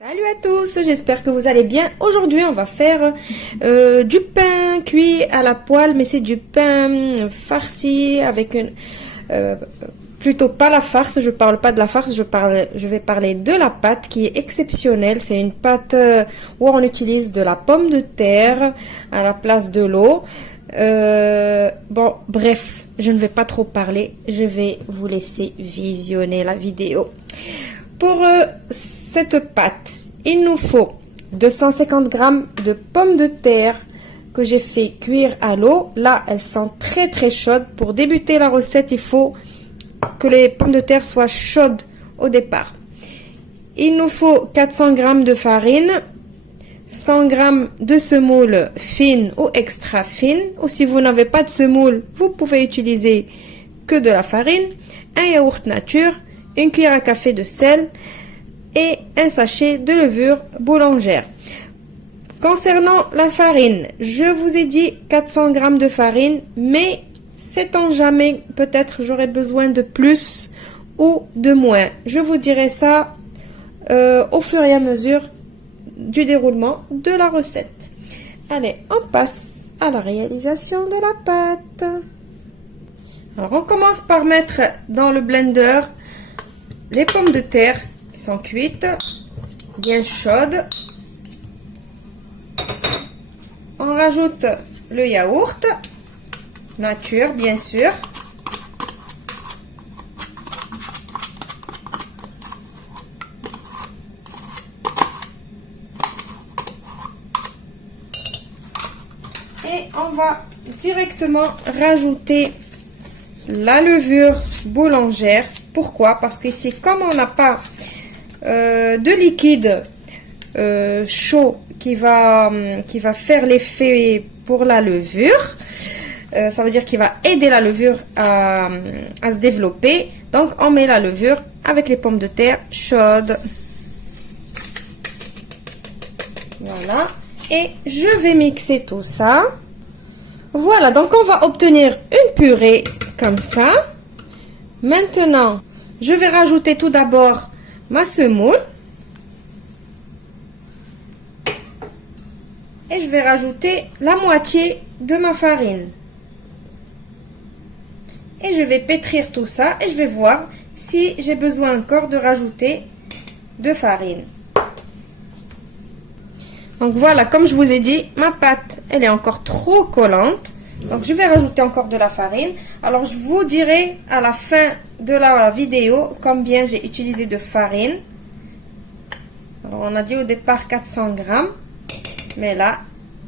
Salut à tous, j'espère que vous allez bien. Aujourd'hui, on va faire du pain cuit à la poêle, mais c'est du pain farci avec une... plutôt pas la farce, je parle pas de la farce, je vais parler de la pâte qui est exceptionnelle. C'est une pâte où on utilise de la pomme de terre à la place de l'eau. Bon, bref, je ne vais pas trop parler, je vais vous laisser visionner la vidéo. Pour cette pâte, il nous faut 250 g de pommes de terre que j'ai fait cuire à l'eau. Là, elles sont très très chaudes. Pour débuter la recette, il faut que les pommes de terre soient chaudes au départ. Il nous faut 400 g de farine, 100 g de semoule fine ou extra fine. Ou si vous n'avez pas de semoule, vous pouvez utiliser que de la farine, un yaourt nature, une cuillère à café de sel et un sachet de levure boulangère. Concernant la farine, je vous ai dit 400 g de farine, mais sait-on jamais, peut-être j'aurai besoin de plus ou de moins. Je vous dirai ça au fur et à mesure du déroulement de la recette. Allez, on passe à la réalisation de la pâte. Alors, on commence par mettre dans le blender les pommes de terre qui sont cuites, bien chaudes. On rajoute le yaourt, nature bien sûr. Et on va directement rajouter la levure boulangère. Pourquoi? Parce qu'ici, comme on n'a pas de liquide chaud qui va faire l'effet pour la levure, ça veut dire qu'il va aider la levure à se développer. Donc, on met la levure avec les pommes de terre chaudes. Voilà. Et je vais mixer tout ça. Voilà, donc on va obtenir une purée comme ça. Maintenant, je vais rajouter tout d'abord ma semoule. Et je vais rajouter la moitié de ma farine. Et je vais pétrir tout ça et je vais voir si j'ai besoin encore de rajouter de farine. Donc voilà, comme je vous ai dit, ma pâte, elle est encore trop collante. Donc je vais rajouter encore de la farine. Alors je vous dirai à la fin de la vidéo combien j'ai utilisé de farine. Alors on a dit au départ 400 g. Mais là,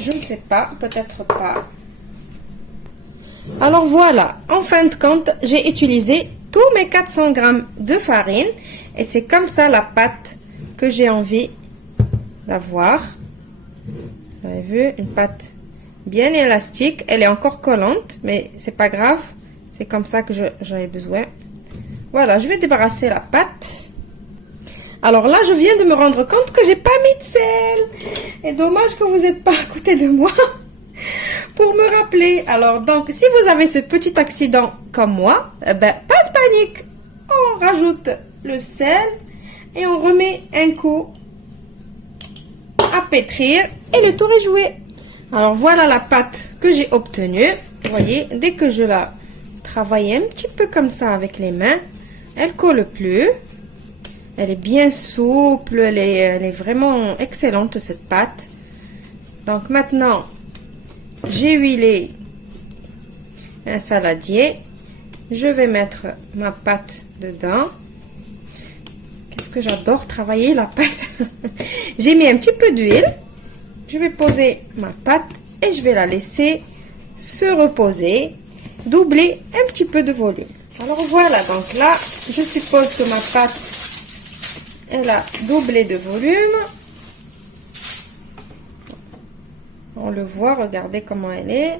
je ne sais pas, peut-être pas. Alors voilà, en fin de compte, j'ai utilisé tous mes 400 g de farine. Et c'est comme ça la pâte que j'ai envie d'avoir. Vous avez vu, une pâte bien élastique. Elle est encore collante, mais c'est pas grave. C'est comme ça que j'en ai besoin. Voilà, je vais débarrasser la pâte. Alors là, je viens de me rendre compte que j'ai pas mis de sel. Et dommage que vous n'êtes pas à côté de moi pour me rappeler. Alors, donc, si vous avez ce petit accident comme moi, pas de panique. On rajoute le sel et on remet un coup à pétrir et le tour est joué. Alors voilà la pâte que j'ai obtenue. Vous voyez, dès que je la travaille un petit peu comme ça avec les mains, elle colle plus. Elle est bien souple, elle est vraiment excellente cette pâte. Donc maintenant, j'ai huilé un saladier. Je vais mettre ma pâte dedans. Qu'est-ce que j'adore travailler la pâte. J'ai mis un petit peu d'huile. Je vais poser ma pâte et je vais la laisser se reposer, doubler un petit peu de volume. Alors voilà, donc là, je suppose que ma pâte, elle a doublé de volume. On le voit, regardez comment elle est.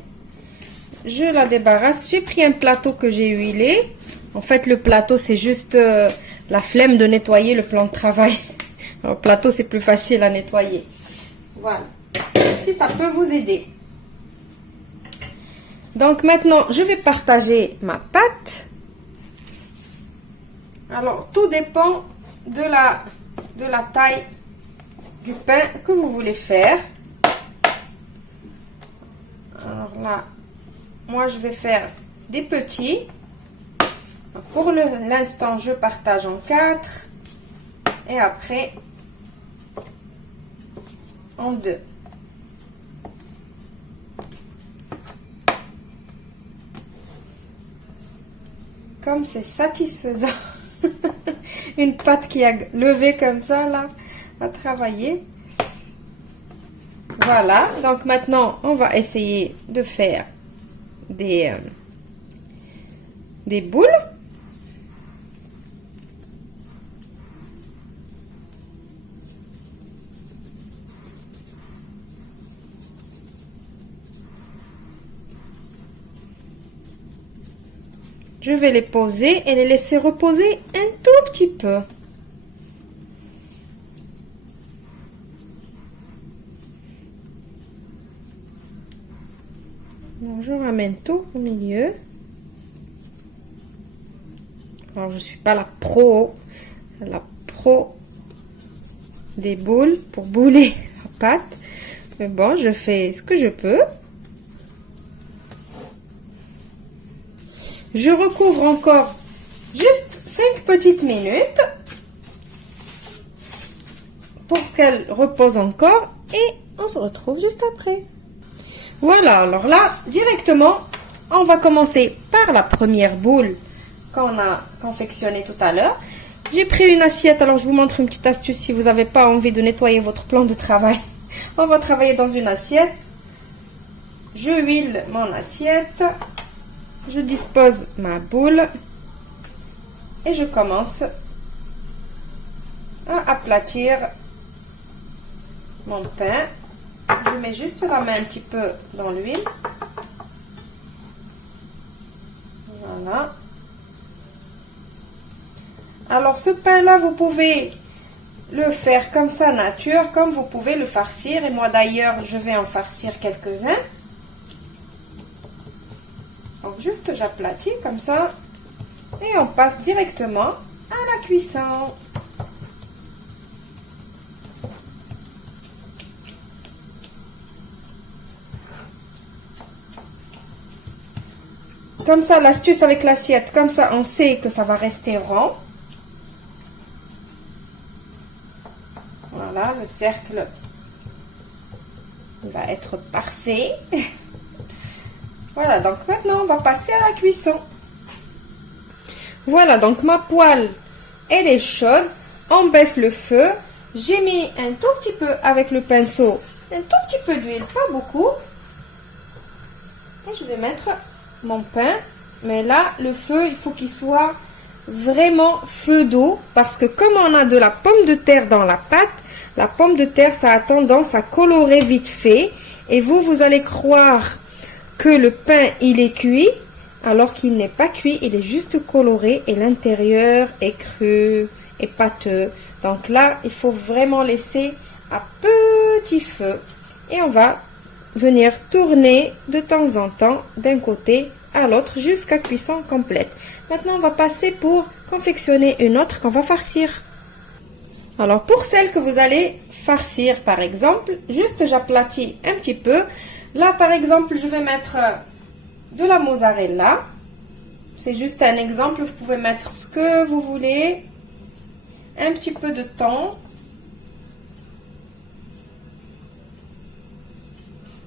Je la débarrasse. J'ai pris un plateau que j'ai huilé. En fait, le plateau, c'est juste la flemme de nettoyer le plan de travail. Alors, le plateau, c'est plus facile à nettoyer. Voilà. Si ça peut vous aider. Donc maintenant, je vais partager ma pâte. Alors, tout dépend de la taille du pain que vous voulez faire. Alors là, moi je vais faire des petits. Pour l'instant, je partage en 4 et après en 2. Comme c'est satisfaisant, une pâte qui a levé comme ça là, à travailler. Voilà, donc maintenant on va essayer de faire des boules. Je vais les poser et les laisser reposer un tout petit peu. Donc, je ramène tout au milieu. Alors, je suis pas la pro des boules pour bouler la pâte. Mais bon, je fais ce que je peux. Je recouvre encore juste 5 petites minutes pour qu'elle repose encore et on se retrouve juste après. Voilà, alors là, directement, on va commencer par la première boule qu'on a confectionnée tout à l'heure. J'ai pris une assiette, alors je vous montre une petite astuce si vous n'avez pas envie de nettoyer votre plan de travail. On va travailler dans une assiette. Je huile mon assiette. Je dispose ma boule et je commence à aplatir mon pain. Je mets juste la main un petit peu dans l'huile. Voilà. Alors ce pain-là, vous pouvez le faire comme ça nature, comme vous pouvez le farcir. Et moi d'ailleurs, je vais en farcir quelques-uns. Donc juste j'aplatis comme ça et on passe directement à la cuisson. Comme ça, l'astuce avec l'assiette, comme ça on sait que ça va rester rond. Voilà, le cercle va être parfait. Voilà, donc maintenant, on va passer à la cuisson. Voilà, donc ma poêle, elle est chaude. On baisse le feu. J'ai mis un tout petit peu avec le pinceau, un tout petit peu d'huile, pas beaucoup. Et je vais mettre mon pain. Mais là, le feu, il faut qu'il soit vraiment feu d'eau. Parce que comme on a de la pomme de terre dans la pâte, la pomme de terre, ça a tendance à colorer vite fait. Et vous allez croire que le pain il est cuit alors qu'il n'est pas cuit, il est juste coloré et l'intérieur est cru et pâteux. Donc là, il faut vraiment laisser à petit feu et on va venir tourner de temps en temps d'un côté à l'autre jusqu'à cuisson complète. Maintenant, on va passer pour confectionner une autre qu'on va farcir. Alors pour celle que vous allez farcir par exemple, juste j'aplatis un petit peu. Là, par exemple, je vais mettre de la mozzarella. C'est juste un exemple. Vous pouvez mettre ce que vous voulez. Un petit peu de thon.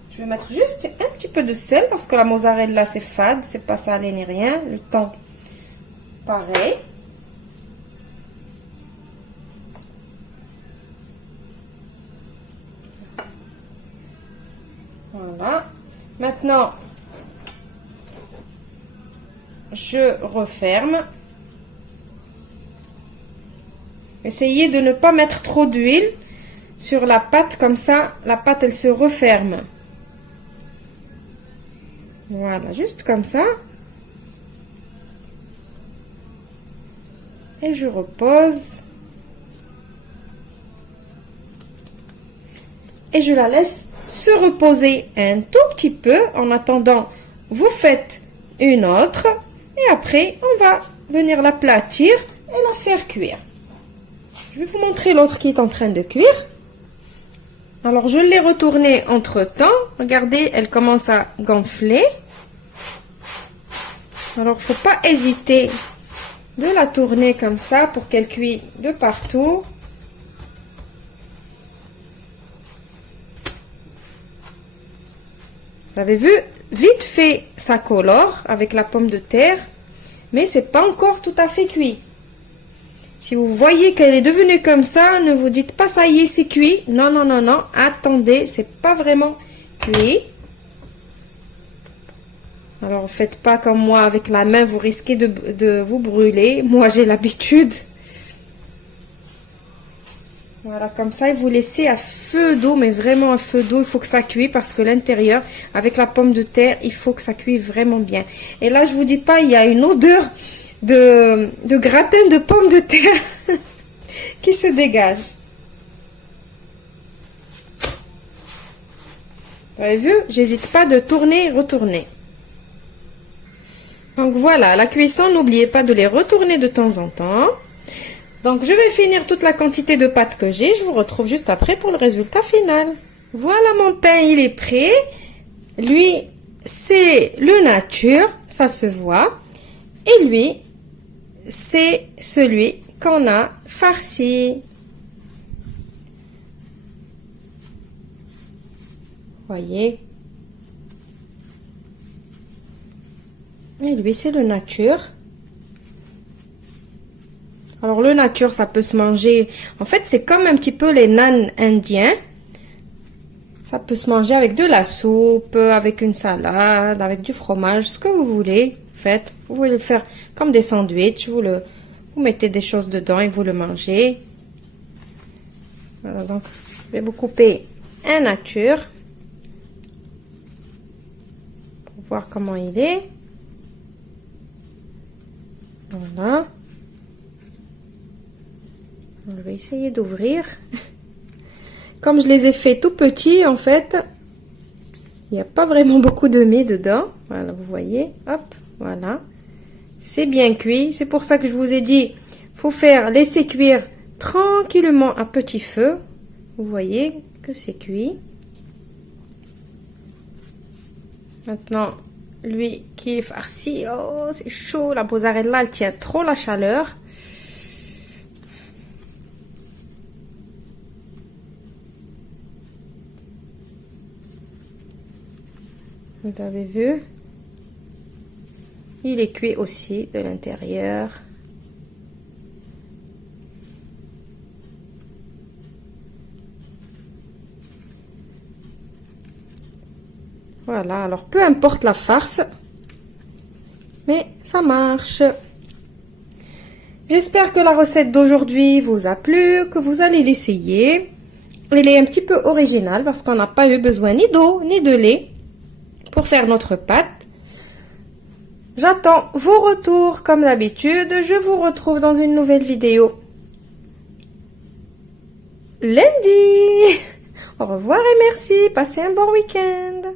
Je vais mettre juste un petit peu de sel parce que la mozzarella, c'est fade. C'est pas salé ni rien. Le thon, pareil. Voilà. Maintenant, je referme. Essayez de ne pas mettre trop d'huile sur la pâte, comme ça, la pâte, elle se referme. Voilà, juste comme ça. Et je repose. Et je la laisse se reposer un tout petit peu. En attendant, vous faites une autre. Et après, on va venir l'aplatir et la faire cuire. Je vais vous montrer l'autre qui est en train de cuire. Alors, je l'ai retournée entre-temps. Regardez, elle commence à gonfler. Alors, faut pas hésiter de la tourner comme ça pour qu'elle cuise de partout. Vous avez vu, vite fait, ça colore avec la pomme de terre, mais c'est pas encore tout à fait cuit. Si vous voyez qu'elle est devenue comme ça, ne vous dites pas ça y est, c'est cuit. Non, non, non, non, attendez, c'est pas vraiment cuit. Alors, faites pas comme moi avec la main, vous risquez de vous brûler. Moi, j'ai l'habitude. Voilà, comme ça, et vous laissez à feu d'eau, mais vraiment à feu d'eau. Il faut que ça cuise parce que l'intérieur, avec la pomme de terre, il faut que ça cuise vraiment bien. Et là, je vous dis pas, il y a une odeur de gratin de pommes de terre qui se dégage. Vous avez vu? J'hésite pas de tourner et retourner. Donc voilà, la cuisson, n'oubliez pas de les retourner de temps en temps. Donc je vais finir toute la quantité de pâte que j'ai. Je vous retrouve juste après pour le résultat final. Voilà, mon pain, il est prêt. Lui, c'est le nature, ça se voit. Et lui, c'est celui qu'on a farci. Voyez. Et lui, c'est le nature. Alors, le nature, ça peut se manger. En fait, c'est comme un petit peu les naans indiens. Ça peut se manger avec de la soupe, avec une salade, avec du fromage, ce que vous voulez. Faites, vous pouvez le faire comme des sandwichs. Vous mettez des choses dedans et vous le mangez. Voilà, donc, je vais vous couper un nature. Pour voir comment il est. Voilà. Je vais essayer d'ouvrir. Comme je les ai fait tout petits, en fait, il n'y a pas vraiment beaucoup de mie dedans. Voilà, vous voyez. Hop, voilà. C'est bien cuit. C'est pour ça que je vous ai dit, faut laisser cuire tranquillement à petit feu. Vous voyez que c'est cuit. Maintenant, lui qui est farci, oh, c'est chaud. La mozzarella, elle tient trop la chaleur. Vous avez vu? Il est cuit aussi de l'intérieur. Voilà, alors peu importe la farce, mais ça marche. J'espère que la recette d'aujourd'hui vous a plu, que vous allez l'essayer. Elle est un petit peu originale parce qu'on n'a pas eu besoin ni d'eau ni de lait pour faire notre pâte. J'attends vos retours comme d'habitude. Je vous retrouve dans une nouvelle vidéo lundi. Au revoir et merci. Passez un bon week-end.